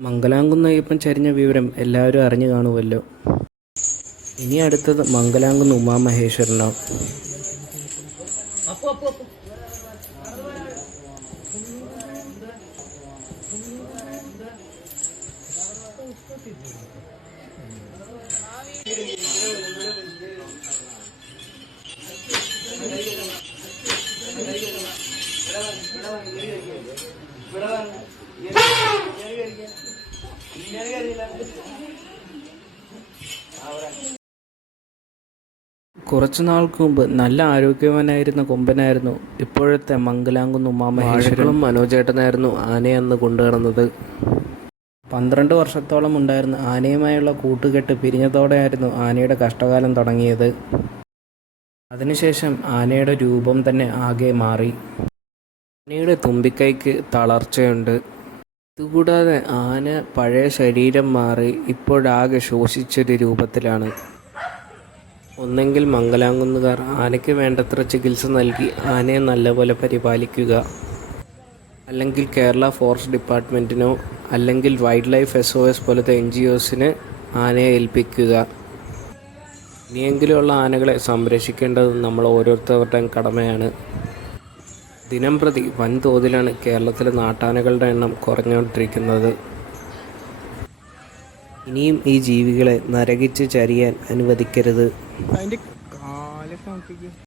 മംഗലാംകുന്ന് അയ്യപ്പൻ ചരിഞ്ഞ വിവരം എല്ലാവരും അറിഞ്ഞു കാണുമല്ലോ ഇനി അടുത്തത് മംഗലാംകുന്ന് ഉമാമഹേശ്വരനാണ് കുറച്ചു നാൾക്ക് മുമ്പ് നല്ല ആരോഗ്യവാനായിരുന്ന കൊമ്പനായിരുന്നു ഇപ്പോഴത്തെ മംഗലാംകുന്ന് ഉമാമഹേശ്വരനും മനോജേട്ടനായിരുന്നു ആനയെ അന്ന് കൊണ്ടുനടന്നത്. പന്ത്രണ്ട് വർഷത്തോളം ഉണ്ടായിരുന്ന ആനയുമായുള്ള കൂട്ടുകെട്ട് പിരിഞ്ഞതോടെയായിരുന്നു ആനയുടെ കഷ്ടകാലം തുടങ്ങിയത്. അതിനുശേഷം ആനയുടെ രൂപം തന്നെ ആകെ മാറി. ആനയുടെ തുമ്പിക്കൈക്ക് തളർച്ചയുണ്ട്. ഇതുകൂടാതെ ആന പഴയ ശരീരം മാറി ഇപ്പോഴാകെ ശോഷിച്ചൊരു രൂപത്തിലാണ്. ഒന്നെങ്കിൽ മംഗലാംകുന്നുകാർ ആനയ്ക്ക് വേണ്ടത്ര ചികിത്സ നൽകി ആനയെ നല്ലപോലെ പരിപാലിക്കുക. അല്ലെങ്കിൽ കേരള ഫോറസ്റ്റ് ഡിപ്പാർട്ട്മെന്റിനോ അല്ലെങ്കിൽ wildlife S O S പോലത്തെ എൻ ജി ഒസിന് ആനയെ ഏൽപ്പിക്കുക. ഇനിയെങ്കിലുമുള്ള ആനകളെ സംരക്ഷിക്കേണ്ടത് നമ്മൾ ഓരോരുത്തരുടെയും കടമയാണ്. ദിനം പ്രതി വൻതോതിലാണ് കേരളത്തിലെ നാട്ടാനകളുടെ എണ്ണം കുറഞ്ഞുകൊണ്ടിരിക്കുന്നത്. ഇനിയും ഈ ജീവികളെ നരകിച്ച് ചരിയാൻ അനുവദിക്കരുത്.